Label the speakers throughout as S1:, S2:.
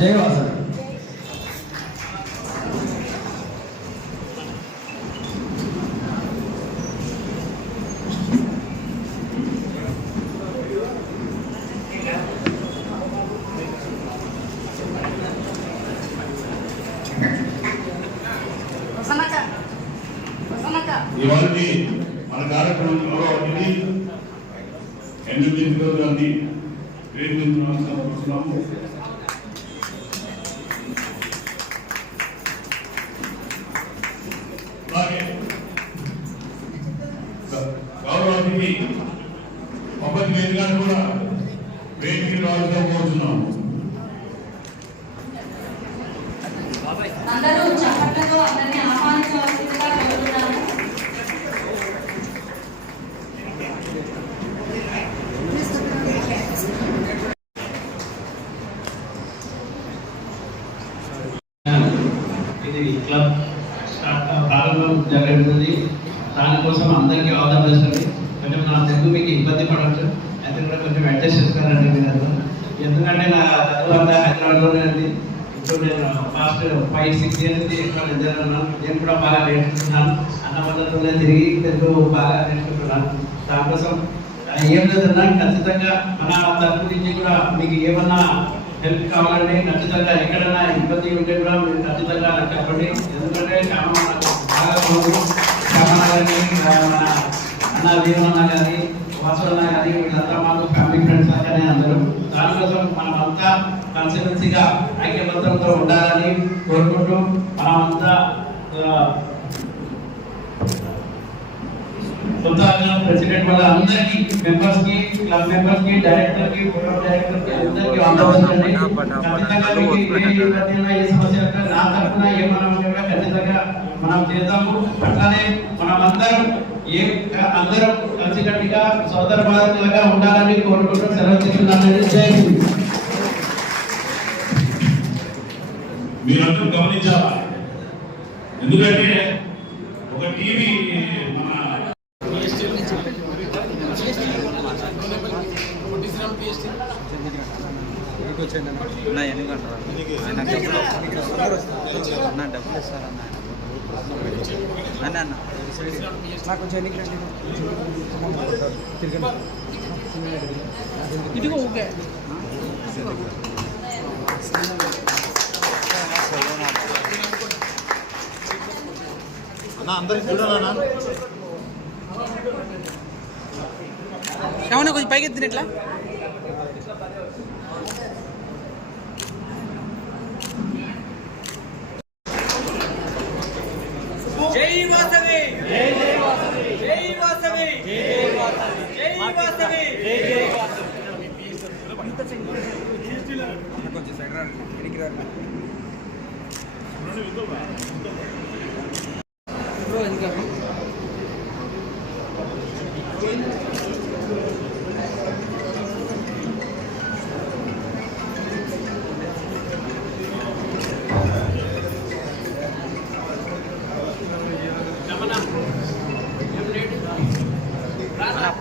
S1: జయవాసన్
S2: ఇవాళ మన కార్యక్రమంలో ఎన్నికల గారిని ప్రేమిస్తున్నాము గౌరవ అతిథి మొహమ్మద్ వేద్ గారు కూడా వేదిక రావాల్సిన కోరుతున్నాము
S3: అందరూ చప్పట్లతో అందరినీ ఆహ్వానించవలసిందిగా కోరుతున్నాను.
S4: ఇది క్లబ్ స్టార్ట్ ప్రారంభం జరుగుతుంది దానికోసం అందరికీ ఆల్ ద కొంచెం నా తెలుగు మీకు ఇబ్బంది పడవచ్చు అయితే కూడా కొంచెం అడ్జస్ట్ చేసుకోవాలండి మీరు అందరూ. ఎందుకంటే నా చదువు హైదరాబాద్లోనే అండి ఇప్పుడు నేను ఫాస్ట్ ఫైవ్ సిక్స్ ఇయర్స్ ఇక్కడ నిద్ర ఉన్నాను నేను కూడా బాగా నేర్చుకుంటున్నాను. అన్న పద్ధతుల్లో తిరిగి తెలుగు బాగా నేర్చుకుంటున్నాను. దానికోసం ఏం లేదన్నా ఖచ్చితంగా మన తరపు నుంచి కూడా మీకు ఏమన్నా హెల్ప్ కావాలంటే ఖచ్చితంగా ఎక్కడైనా ఇబ్బంది ఉంటే కూడా మీరు ఖచ్చితంగా నాకు చెప్పండి ఎందుకంటే చాలా నాకు బాగా అన్న వీరన్న గారి వాసవన్న గారి వీళ్ళంతా మాకు ఫ్యామిలీ ఫ్రెండ్స్ లాగానే అందరూ దానికోసం మనం అంతా కన్సిస్టెన్సీగా ఐక్యబద్ధంతో ఉండాలని కోరుకుంటూ మనం అంతా ఆ, కొత్తగా ప్రెసిడెంట్ వల్ల అందరికి మెంబర్స్కి క్లబ్ మెంబర్స్కి డైరెక్టర్కి బోర్డ్ డైరెక్టర్కి అందరికి అందవచ్చండి ఖచ్చితంగా మీకు ఏ ఇబ్బంది ఏ సమస్య నా తరఫున ఏమన్నా మనం చేద్దాము. అట్లానే మనం అందరం ఏ అందరం కలిసికట్టుగా సోదర బాధితులుగా ఉండాలని కోరుకుంటూ సెలవు తీసుకున్నాను జై హింద్.
S2: మీరందరూ గమనించాలా? ఎందుకంటే ఒక టీవీ మన
S5: అన్న ఎందుకంటారు? ఆయన డబ్బులు అన్న డబ్బులు ఇస్తారన్న ఆయన అన్న అన్న.
S6: ఏమన్నా కొంచెం పైకి ఎత్తిన జై వాసవి! జై వాసవి! జై వాసవి! జై వాసవి! జై వాసవి జై జై
S5: కొంచెం సైడ్ రండి వెనక్కి రండి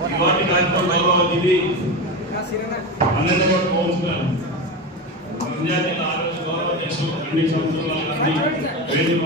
S2: ఇవాటి కార్యక్రమం గౌరవ అతిథి అనంతపురం కౌన్సిలర్ పంచాయతీల ఆరోగ్య గౌరవ అధ్యక్షులు అన్ని వేదిక